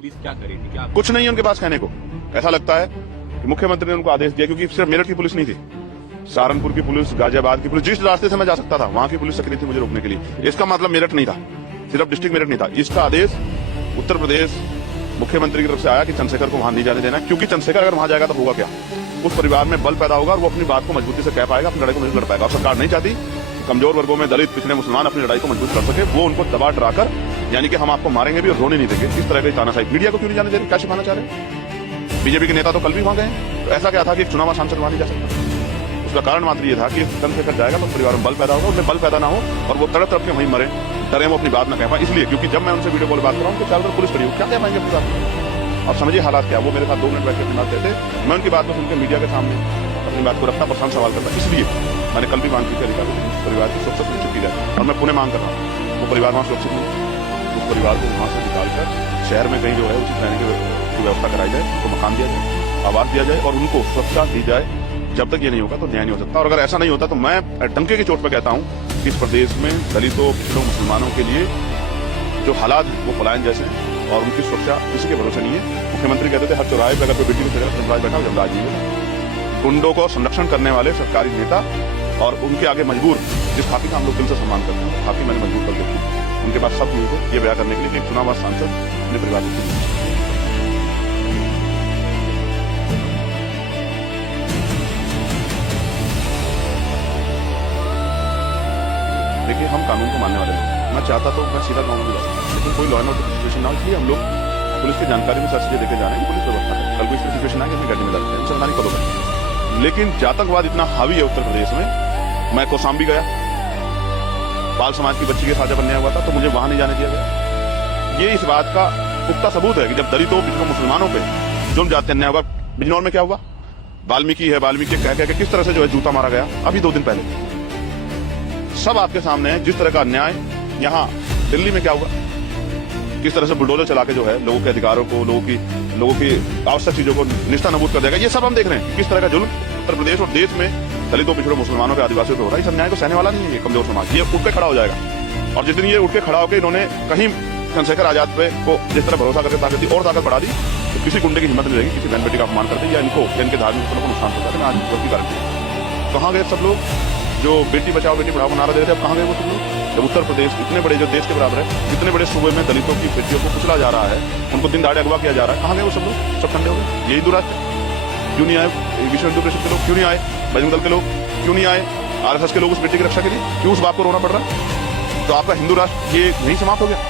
Police क्या करेगी? क्या कुछ नहीं है उनके पास कहने को। ऐसा लगता है कि मुख्यमंत्री ने उनको आदेश दिया, क्योंकि सिर्फ मेरठ की पुलिस नहीं थी, सहारनपुर की पुलिस, गाजियाबाद की पुलिस, जिस रास्ते से मैं जा सकता था वहां की पुलिस सक्रिय थी मुझे रोकने के लिए। इसका मतलब मेरठ नहीं था, सिर्फ डिस्ट्रिक्ट मेरठ नहीं था। इसका आदेश उत्तर प्रदेश मुख्यमंत्री की तरफ से आया कि चंद्रशेखर को वहां नहीं जाने देना, क्योंकि चंद्रशेखर अगर वहां जाएगा तो होगा क्या, उस परिवार में बल पैदा होगा और वो अपनी बात को मजबूती से कह पाएगा, अपनी लड़ाई को मजबूत कर पाएगा। और सरकार नहीं चाहती कमजोर वर्गों में दलित, पिछड़े, मुसलमान अपनी लड़ाई को मजबूत कर सके। वो उनको दबा डराकर, यानी कि हम आपको मारेंगे भी और रोने नहीं देंगे, इस तरह का तानाशाही। मीडिया को क्यों नहीं जाने दे रहे, क्या छिपाना चाह रहे? बीजेपी के नेता तो कल भी वहां गए, तो ऐसा क्या था कि एक चुनाव सांसद वहां नहीं जा सकता? उसका कारण मात्र ये था कि चंद्रशेखर जाएगा तो परिवार में बल पैदा होगा, उनमें बल पैदा ना हो और वो तड़प तड़प के वहीं मरे, डरे, वो अपनी बात ना कह पाए। इसलिए क्योंकि जब मैं उनसे वीडियो कॉल बात कर रहा हूँ तो चारों तरफ पुलिस खड़ी हो, क्या कह पाएंगे अपनी बात? अब समझिए हालात क्या। वो मेरे साथ 2 मिनट बैठ के अपनी बात कहते, मैं उनकी बात को सुनकर मीडिया के सामने अपनी बात को रखना पर्सनल सवाल करता। इसलिए मैंने कल भी मांग की थी अधिकारियों से परिवार की सुरक्षा सुनिश्चित की जाए, और मैं पुनः मांग कर रहा हूँ। वो परिवार वहां सुरक्षित नहीं, उस परिवार को वहां से निकालकर शहर में कहीं जो है उचित रहने की व्यवस्था कराई जाए, उनको मकान दिया जाए, आवास दिया जाए और उनको सुरक्षा दी जाए। जब तक ये नहीं होगा तो न्याय नहीं हो सकता। और अगर ऐसा नहीं होता तो मैं डंके की चोट पर कहता हूं कि इस प्रदेश में दलितों, पिछड़ों, मुसलमानों के लिए जो हालात वो पलायन जैसे हैं और उनकी सुरक्षा किसी के भरोसे नहीं है। मुख्यमंत्री कहते थे हर चौराहे पर अगर कोई बेटी को चौराहे बैठा जमराज नहीं है। गुंडों को संरक्षण करने वाले सरकारी नेता और उनके आगे मजबूर, जिस खाकी का हम लोग दिल से सम्मान करते हैं, खाकी मैंने मजबूर कर देखी। उनके पास सब न्यूज है ये बयान करने के लिए कि एक चुनाव सांसद अपने परिवार को। देखिए हम कानून को मानने वाले हैं। मैं चाहता तो मैं सीधा गाँव में जा सकता, लेकिन कोई लॉ एंड ऑर्डर सिचुएशन ना हो, इसलिए हम लोग पुलिस की जानकारी में सर चीजें देखे जा रहे हैं, पुलिस व्यवस्था है। कल को इस सिचुएशन आएगी अपनी गाड़ी में डालते हैं, सरदारी कब होगा। लेकिन जातकवाद इतना हावी है उत्तर प्रदेश में। मैं कौशाम्बी गया, बाल समाज की बच्ची के साथ जब अन्याय हुआ था तो मुझे वहां नहीं जाने दिया गया। ये इस बात का पुख्ता सबूत है कि जब दलितों, पिछड़ों, मुसलमानों पे जुर्म जाते अन्याय होगा। बिजनौर में क्या हुआ, वाल्मीकि है, वाल्मीकि कह के किस तरह से जो है जूता मारा गया अभी 2 दिन पहले, सब आपके सामने है। जिस तरह का अन्याय यहाँ दिल्ली में क्या हुआ, किस तरह से बुलडोजर चला के जो है लोगों के अधिकारों को, लोगों की आवश्यक चीजों को निष्ठा नबूद कर देगा, ये सब हम देख रहे हैं। किस तरह का जुल्म उत्तर प्रदेश और देश में दलितों, पिछड़ों, मुसलमानों के, आदिवासियों पे हो रहा है। इस अन्याय को सहने वाला नहीं है ये कमजोर समाज। ये उठ के खड़ा हो जाएगा। और जिस दिन ये उठ के खड़ा होकर इन्होंने कहीं चंद्रशेखर आजाद पे को जिस तरह भरोसा करके ताकत दी और ताकत बढ़ा दी, तो किसी गुंडे की हिम्मत नहीं रहेगी किसी बहन बेटी का अपमान करते या इनको इनके धार्मिक स्थलों को नुकसान पहुंचाते। मैं आज वही कारण कहाँ गए सब लोग जो बेटी बचाओ बेटी पढ़ाओ नारा दे रहे थे, अब कहाँ गए वो सब लोग? जब उत्तर प्रदेश इतने बड़े, जो देश के बराबर है, इतने बड़े सूबे में दलितों की बेटियों को कुचला जा रहा है, उनको दिन दहाड़े अगवा किया जा रहा है, कहाँ गए वो सब लोग? सब ठंडे हो गए। ये हिंदू राष्ट्र क्यों नहीं आए? विश्व हिंदू परिषद के लोग क्यों नहीं आए? बजरंग दल के लोग क्यों नहीं आए? आरएसएस के लोग उस बेटी की रक्षा के लिए क्यों उस बाप को रोना पड़ रहा? तो आपका हिंदू राष्ट्र ये नहीं समाप्त हो गया?